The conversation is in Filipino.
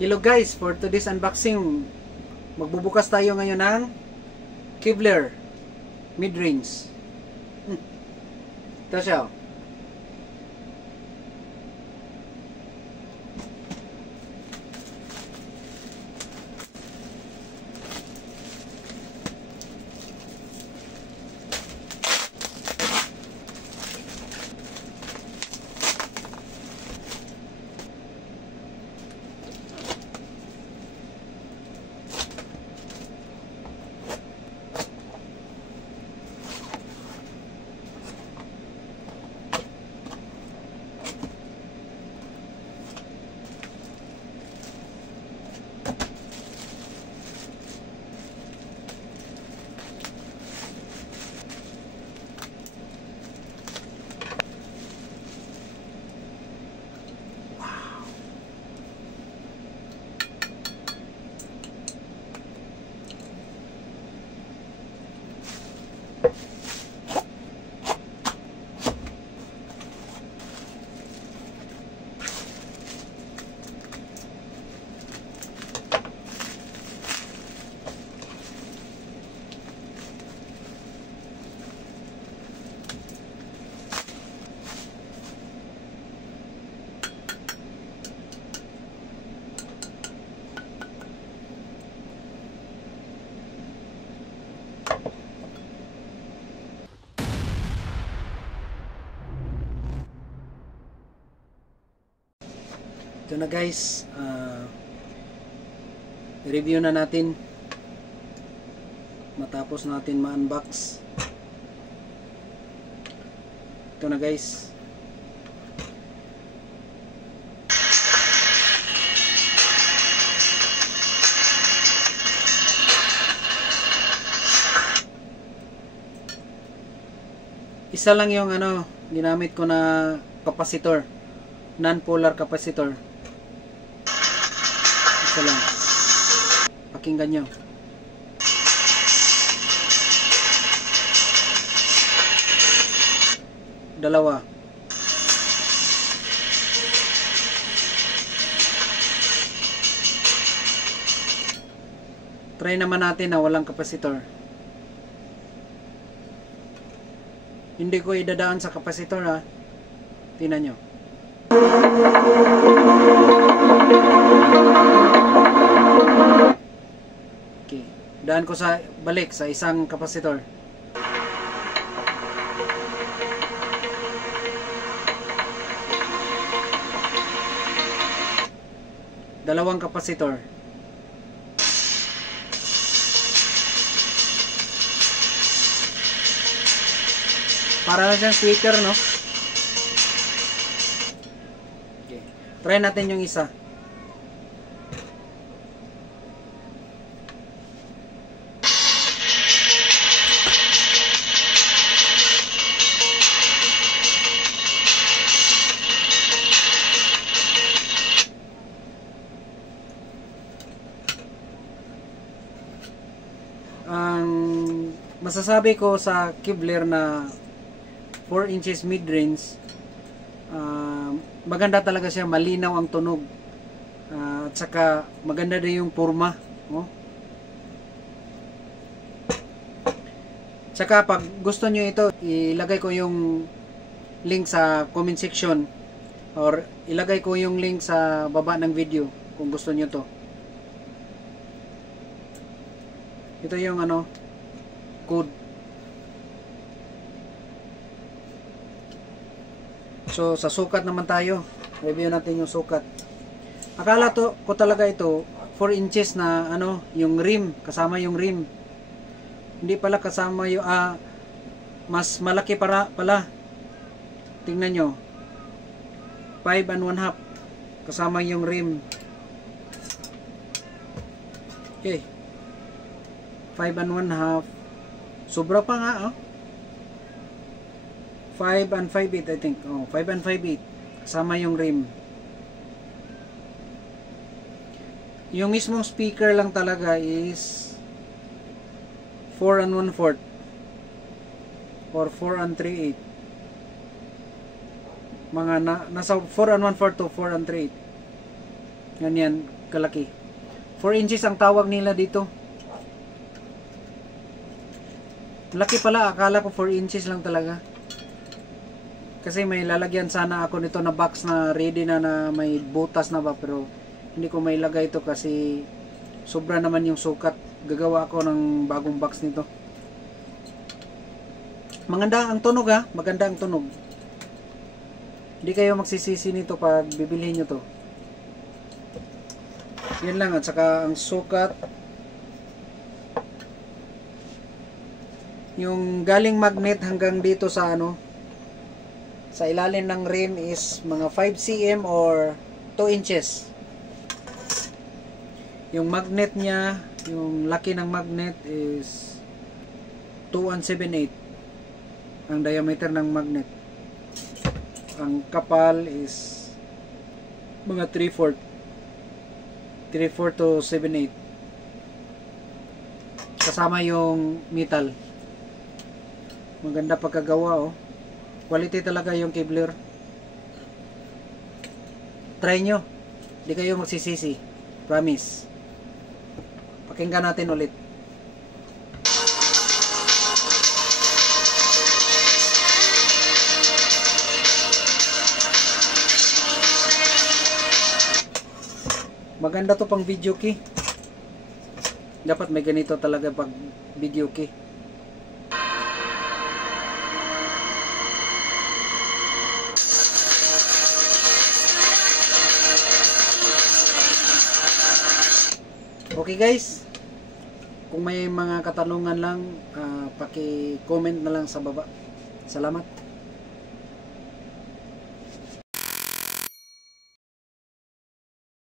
Hello guys, for today's unboxing, magbubukas tayo ngayon ng Kevlar mid-range. Ito siya. Ito na guys, review na natin matapos natin ma-unbox. Ito na guys. Isa lang yung ginamit ko na capacitor, non-polar capacitor. Isa lang. Pakinggan nyo. Dalawa. Try naman natin na walang capacitor. Hindi ko idadaan sa capacitor ha. Tingnan nyo. Okay. Daan ko sa balik sa isang kapasitor. Dalawang kapasitor. Para na siyang tweaker, no? Okay. Try natin yung isa. Ang masasabi ko sa Kevlar na 4 inches mid-range, maganda talaga siya, malinaw ang tunog, at saka maganda din yung forma, no? Tsaka pag gusto nyo ito, ilagay ko yung link sa comment section or ilagay ko yung link sa baba ng video kung gusto nyo to. Ito yung code. So sa sukat naman tayo. Review natin yung sukat. Akala ko talaga ito 4 inches na yung rim, kasama yung rim. Hindi pala kasama yung mas malaki pala. Tingnan nyo. 5 and 1/2 kasama yung rim. Okay. 5 and 1/2. Sobra pa nga, 5 and 5/8 I think. 5 and 5/8 kasama yung rim. Yung mismong speaker lang talaga is 4 and 1/4 or 4 and 3/8. Mga nasa 4 and 1/4 to 4 and 3/8. Ganyan kalaki. 4 inches ang tawag nila dito. Laki pala, akala ko 4 inches lang talaga. Kasi may lalagyan sana ako nito na box na ready na may butas na ba, pero hindi ko may lagay ito kasi sobra naman yung sukat. Gagawa ako ng bagong box nito. Maganda ang tunog ha, maganda ang tunog. Hindi kayo magsisisi nito pag bibilhin nyo to. Yan lang, at saka ang sukat, yung galing magnet hanggang dito sa ano, sa ilalim ng rim is mga 5 cm or 2 inches. Yung magnet niya, yung laki ng magnet is 2 1/7/8 ang diameter ng magnet. Ang kapal is mga 3/4 to 7/8 kasama yung metal. Maganda pagkagawa oh. Quality talaga yung Kevlar. Try nyo. Di kayo magsisisi. Promise. Pakinggan natin ulit. Maganda to pang video key. Dapat may ganito talaga pag video key. Okay guys, kung may mga katanungan lang, paki-comment na lang sa baba. Salamat.